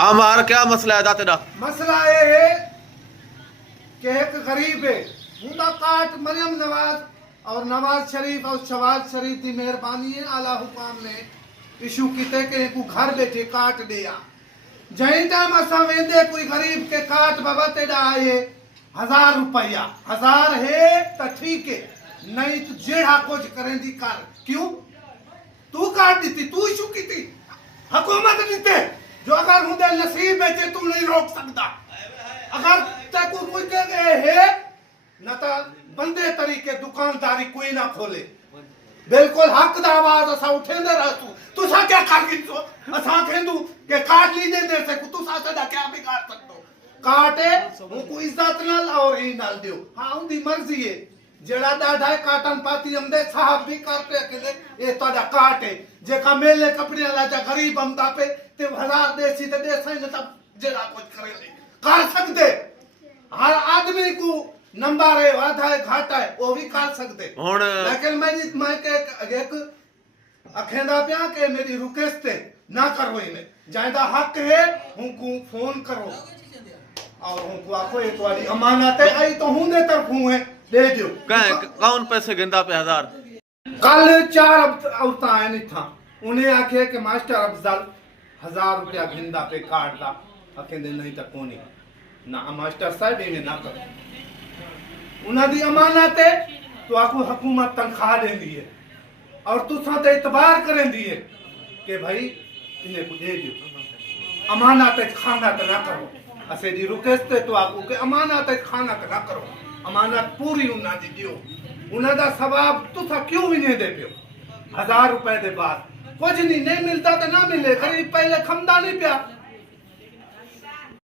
हमारा क्या मसला है दातेदा? मसला ये है कि एक गरीब है हुंदा काट मरियम नवाज और नवाज शरीफ और शवाज शरीफ की मेहरबानी है आला हुकाम ने इशू किते के को घर बैठे काट दिया जहीं टाइम असा वेंदे कोई गरीब के काट बाबा तेरा आए 1000 रुपया 1000 है तो ठीक है नहीं तो जेड़ा कुछ करेंदी कर क्यों तू काट दी तू इशू की थी हुकूमत दीते जो अगर हुंदे नसीब में जे तू नहीं रोक सकता अगर तेको कोई के है न तो बंदे तरीके दुकानदारी कोई ना खोले बिल्कुल हक दा आवाज असा उठेंदे रहतू तुसा क्या कर गितो असा कहंदू के काट लीजे दे से तुसा सदा क्या बिगाड़ सकदो काटे को इज्जत नाल और ही नाल दियो हां उंदी मर्जी है जेड़ा दाढ़ा काटन पाती हमदे साहब भी करते के ये तोड़ा काट है जे का मेले कपड़े ला जा गरीब हमदा पे ते 1000 देसी ते दे सही न तब जेड़ा कुछ करे कर सकते हर आदमी को नंबर है वाधा है घाटा है वो भी कर सकते लेकिन मैं के एक अखेंदा पिया के मेरी रिक्वेस्ट है ना करो इन्हें ज्यादा हक है उनको फोन करो और उनको आखो ये तुम्हारी अमानत है आई तो हूं दे तरफ हूं है दे दियो कौन पैसे गिनता पे 1000 कल 4 औरता आए नहीं था उन्हें आखे कि मास्टर अफजल 1000 रुपया गिंदा पे काट दा अखेंदे नहीं तो कोनी ना मास्टर साहब इन्हें ना करो उन्हें दी अमानत है तो आपको हुकूमत तनख्वाह देंदी है और तुसा ते इतबार करेंदी है कि भाई इन्हें को दे दियो अमानत खाना तो ना करो असे दी रिक्वेस्ट है तो आपको के अमानत खाना तो ना करो अमानत पूरी उन्हें दी दियो उन्हें दा सवाब तुसा क्यों भी नहीं दे पियो 1000 रुपए दे बाद कुछ नहीं मिलता तो ना मिले गरीब पहले खमदा नहीं पिया